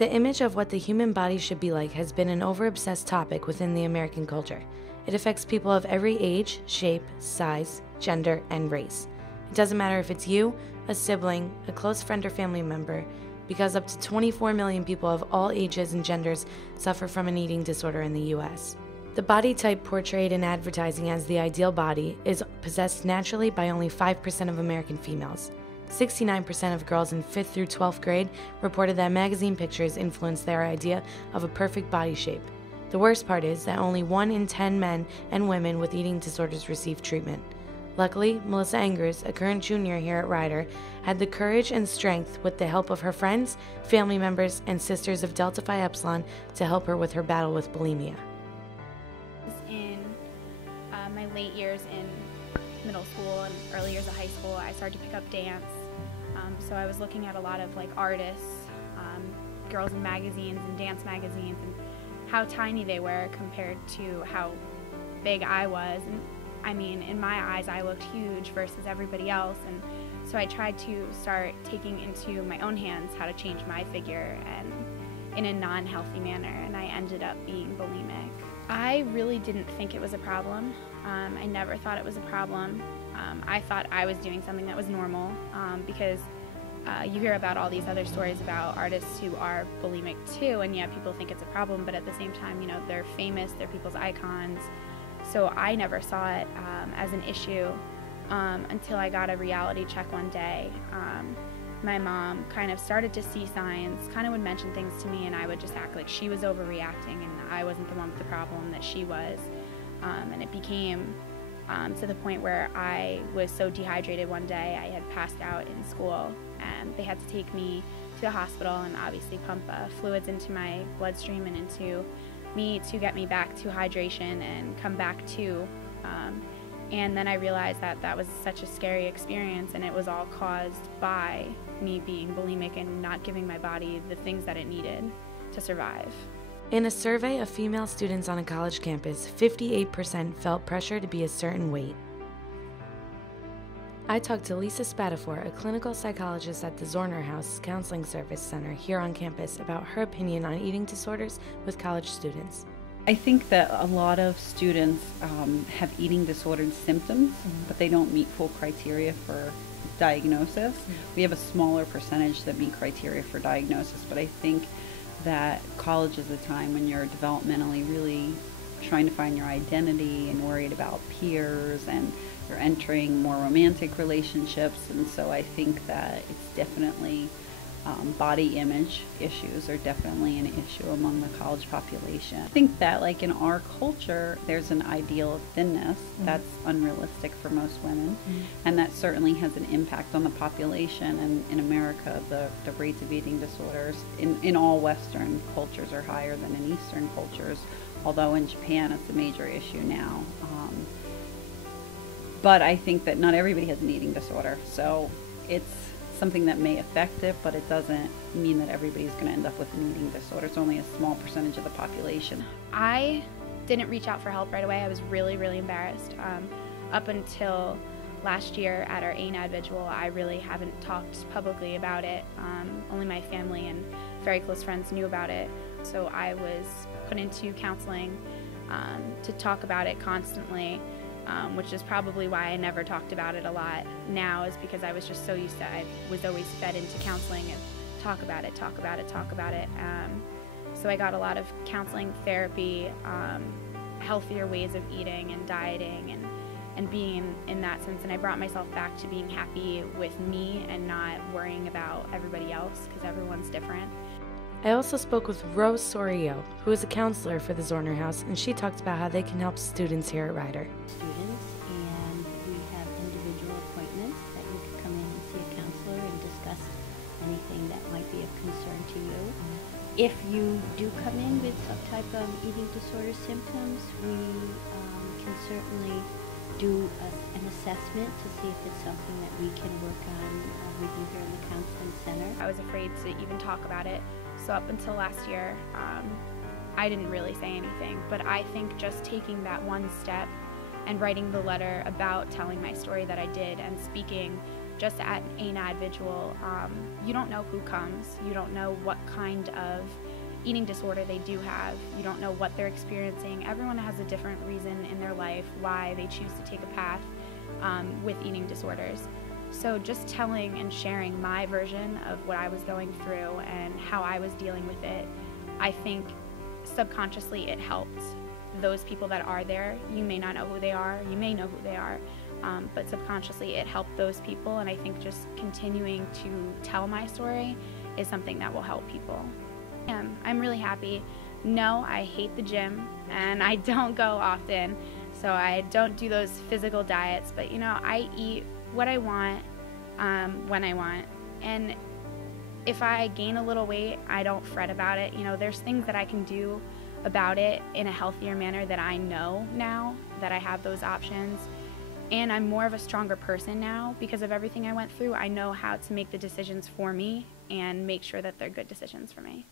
The image of what the human body should be like has been an over-obsessed topic within the American culture. It affects people of every age, shape, size, gender, and race. It doesn't matter if it's you, a sibling, a close friend or family member, because up to 24 million people of all ages and genders suffer from an eating disorder in the US. The body type portrayed in advertising as the ideal body is possessed naturally by only 5% of American females. 69% of girls in 5th through 12th grade reported that magazine pictures influenced their idea of a perfect body shape. The worst part is that only 1 in 10 men and women with eating disorders receive treatment. Luckily, Melissa Engers, a current junior here at Rider, had the courage and strength with the help of her friends, family members, and sisters of Delta Phi Epsilon to help her with her battle with bulimia. In my late years in middle school and early years of high school, I started to pick up dance. So I was looking at a lot of artists, girls in magazines and dance magazines, and how tiny they were compared to how big I was. And I mean, in my eyes, I looked huge versus everybody else. And so I tried to start taking into my own hands how to change my figure and in a non-healthy manner, and I ended up being bulimic. I really didn't think it was a problem. I never thought it was a problem. I thought I was doing something that was normal because you hear about all these other stories about artists who are bulimic too, and yeah, people think it's a problem, but at the same time, they're famous, they're people's icons. So I never saw it as an issue until I got a reality check one day. My mom kind of started to see signs, kind of would mention things to me, and I would just act like she was overreacting and I wasn't the one with the problem, that she was. And it became to the point where I was so dehydrated one day, I had passed out in school, and they had to take me to the hospital and obviously pump fluids into my bloodstream and into me to get me back to hydration and come back to. And then I realized that that was such a scary experience, and it was all caused by me being bulimic and not giving my body the things that it needed to survive. In a survey of female students on a college campus, 58% felt pressure to be a certain weight. I talked to Lisa Spatafor, a clinical psychologist at the Zorner House Counseling Service Center here on campus, about her opinion on eating disorders with college students. I think that a lot of students have eating disorder symptoms, but they don't meet full criteria for diagnosis. We have a smaller percentage that meet criteria for diagnosis, but I think that college is a time when you're developmentally really trying to find your identity and worried about peers, and you're entering more romantic relationships, and so I think that it's definitely body image issues are definitely an issue among the college population. I think that in our culture, there's an ideal of thinness that's unrealistic for most women, and that certainly has an impact on the population. And in America, the rates of eating disorders in all Western cultures are higher than in Eastern cultures, although in Japan it's a major issue now. But I think that not everybody has an eating disorder, so it's something that may affect it, but it doesn't mean that everybody's going to end up with an eating disorder. It's only a small percentage of the population. I didn't reach out for help right away. I was really, really embarrassed. Up until last year at our ANAD vigil, I really haven't talked publicly about it. Only my family and very close friends knew about it. So I was put into counseling to talk about it constantly. Which is probably why I never talked about it a lot now, is because I was just so used to, I was always fed into counseling and talk about it, talk about it, talk about it. So I got a lot of counseling, therapy, healthier ways of eating and dieting and being in that sense. And I brought myself back to being happy with me and not worrying about everybody else, because everyone's different. I also spoke with Rose Sorio, who is a counselor for the Zorner House, and she talked about how they can help students here at Rider. Students, and we have individual appointments that you can come in and see a counselor and discuss anything that might be of concern to you. If you do come in with some type of eating disorder symptoms, we can certainly do an assessment to see if it's something that we can work on with you here in the counseling center. I was afraid to even talk about it. So up until last year, I didn't really say anything, but I think just taking that one step and writing the letter about telling my story that I did and speaking just at a NADvisual, you don't know who comes. You don't know what kind of eating disorder they do have. You don't know what they're experiencing. Everyone has a different reason in their life why they choose to take a path with eating disorders. So just telling and sharing my version of what I was going through and how I was dealing with it, I think subconsciously it helped those people that are there. You may not know who they are, you may know who they are, but subconsciously it helped those people, and I think just continuing to tell my story is something that will help people. I'm really happy. No, I hate the gym, and I don't go often, so I don't do those physical diets, but you know, I eat what I want when I want, and if I gain a little weight, I don't fret about it. You know, there's things that I can do about it in a healthier manner that I know now that I have those options, and I'm more of a stronger person now because of everything I went through. I know how to make the decisions for me and make sure that they're good decisions for me.